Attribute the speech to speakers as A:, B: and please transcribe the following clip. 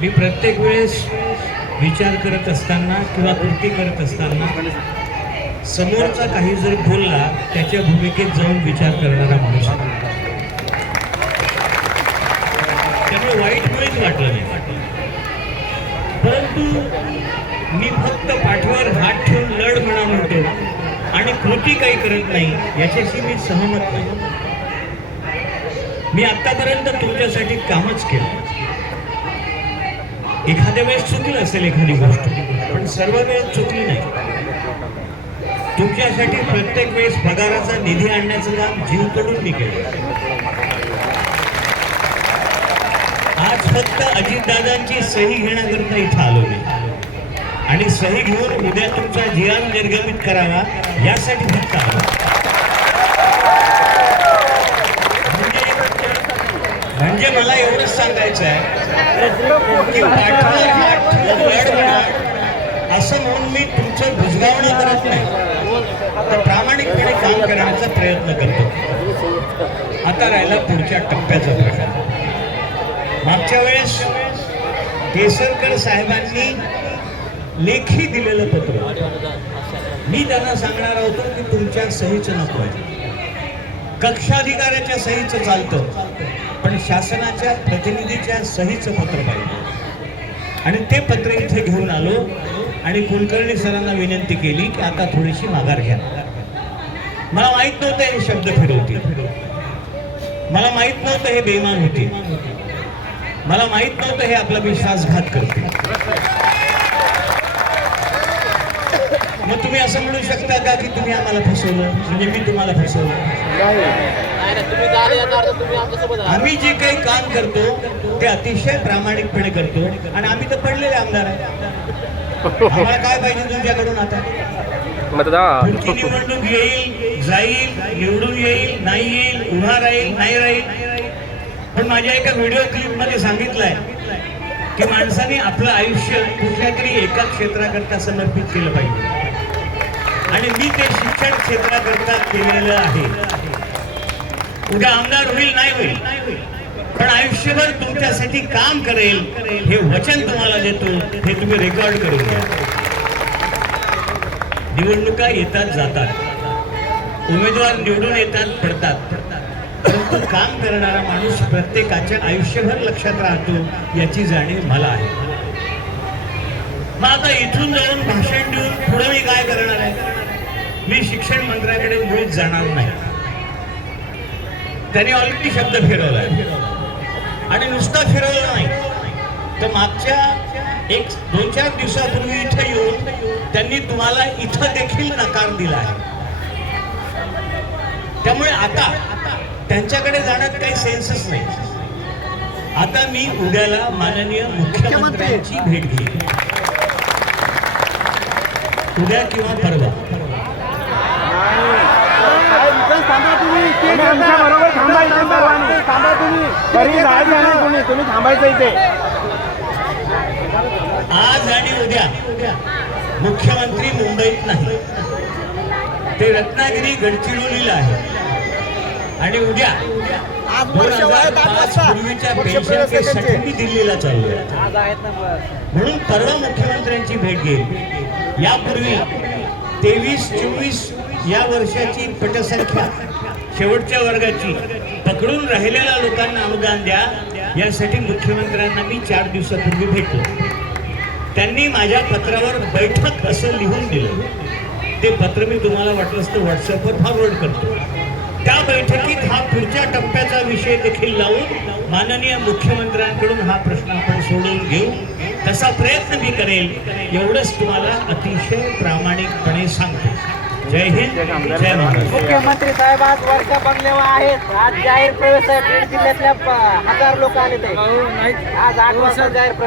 A: मी प्रत्येक वेळेस विचार करत असताना किंवा कृती करत असताना समोरचा काही जर बोलला त्याच्या भूमिकेत जाऊन विचार करणारा माणूस त्यामुळे वाईट मुळीच वाटलं नाही. परंतु मी फक्त पाठीवर हात ठेवून लढ म्हणा म्हणतो आणि कृती काही करत नाही याच्याशी मी सहमत नाही. मी आतापर्यंत तुमच्यासाठी कामच केलं. एखाद्या वेळेस चुकलं असेल एखादी गोष्ट पण सर्व वेळेस चुकली नाही. तुमच्यासाठी प्रत्येक वेळेस पगाराचा निधी आणण्याचं काम जीव तोडून मी केलं. आज फक्त अजितदादांची सही घेण्याकरता इथं आलो मी. आणि सही घेऊन उद्या तुमचा जियान निर्गमित करावा यासाठी फक्त आलो. म्हणजे- मला एवढंच सांगायचं आहे की असं म्हणून मी तुमचं बुजगावणं करत नाही. तर प्रामाणिकपणे काम करण्याचा प्रयत्न करतो. आता राहिला पुढच्या टप्प्याचा प्रकार मागच्या वेळेस केसरकर साहेबांनी लेखी दिलेलं पत्र. मी त्यांना सांगणार होतो की तुमच्या सहीचं नको आहे. कक्षाधिकाऱ्याच्या सहीचं चालतं. पण शासनाच्या प्रतिनिधीच्या सहीचं पत्र पाहिजे. आणि ते पत्र इथे घेऊन आलो आणि कुलकर्णी सरांना विनंती केली की आता थोडीशी माघार घ्या. मला माहीत नव्हतं हे शब्द फिरवतील. मला माहीत नव्हतं हे बेमान होते मला माहीत नव्हतं हे आपला विश्वासघात करते मग तुम्ही असं म्हणू शकता का की तुम्ही आम्हाला फसवलं? म्हणजे मी तुम्हाला फसवलं. आम्ही जे काही काम करतो ते अतिशय प्रामाणिकपणे करतो. आणि आम्ही तर पडलेले आमदार आहे. आम्हाला काय पाहिजे तुमच्याकडून आता? पुढची निवडणूक येईल जाईल निवडून येईल नाही येईल उभा राहील नाही राहील. पण माझ्या एका व्हिडिओ क्लिपमध्ये सांगितलंय की माणसाने आपलं आयुष्य कुठल्या तरी एका क्षेत्राकरता समर्पित केलं पाहिजे. आणि मी ते शिक्षण क्षेत्राकरता केलेलं आहे. उद्या आमदार होईल नाही होईल. पण आयुष्यभर तुमच्यासाठी काम करेल हे वचन तुम्हाला देतो हे तुम्ही रेकॉर्ड करून घ्या. निवडणुका येतात जातात. उमेदवार निवडून येतात पडतात. परंतु काम करणारा माणूस प्रत्येकाच्या आयुष्यभर लक्षात राहतो याची जाणीव मला आहे. मग आता इथून जाऊन भाषण देऊन पुढे मी काय करणार आहे मी शिक्षण मंत्र्याकडे मुळीच जाणार नाही. त्यांनी ऑलरेडी शब्द फिरवलाय आणि नुसता फिरवला नाही. तर मागच्या एक दोन चार दिवसापूर्वी इथं येऊन त्यांनी तुम्हाला इथं देखील नकार दिला आहे. त्यामुळे आता त्यांच्याकडे जाण्यात काही सेन्सच नाही. आता मी उद्याला माननीय मुख्यमंत्र्यांची भेट घेईन. उद्या किंवा परवा.
B: जायचं नाही कोणी तुम्ही थांबायचं इथे.
A: आज आणि उद्या. मुख्यमंत्री मुंबईत नाही. ते रत्नागिरी गडचिरोलीला आहे. आणि उद्या पूर्वीच्या पेन्शन केससाठी. मी दिल्लीला चाललोय
C: आज आहेत ना बस.
A: म्हणून परवा मुख्यमंत्र्यांची भेट घेईल. यापूर्वी तेवीस चोवीस या वर्षाची पटसंख्या शेवटच्या वर्गाची. पकडून राहिलेल्या लोकांना अनुदान द्या. यासाठी मुख्यमंत्र्यांना मी चार दिवसापूर्वी भेटलो. त्यांनी माझ्या पत्रावर बैठक असं लिहून दिलं. ते पत्र मी तुम्हाला वाटलंच तर व्हॉट्सअपवर फॉरवर्ड करतो. त्या बैठकीत हा पुढच्या टप्प्याचा विषय देखील लावून माननीय मुख्यमंत्र्यांकडून हा प्रश्न आपण सोडवून घेऊ. तसा प्रयत्न मी करेल. एवढंच तुम्हाला अतिशय प्रामाणिकपणे सांगतो. जय हिंद जय
C: मुख्यमंत्री साहेब आज वर्षा बंगल्यावर आहेत. आज जाहीर प्रवेश आहे. बीड जिल्ह्यातल्या हजार लोक आले ते. आज आठ वाजता जाहीर प्रवेश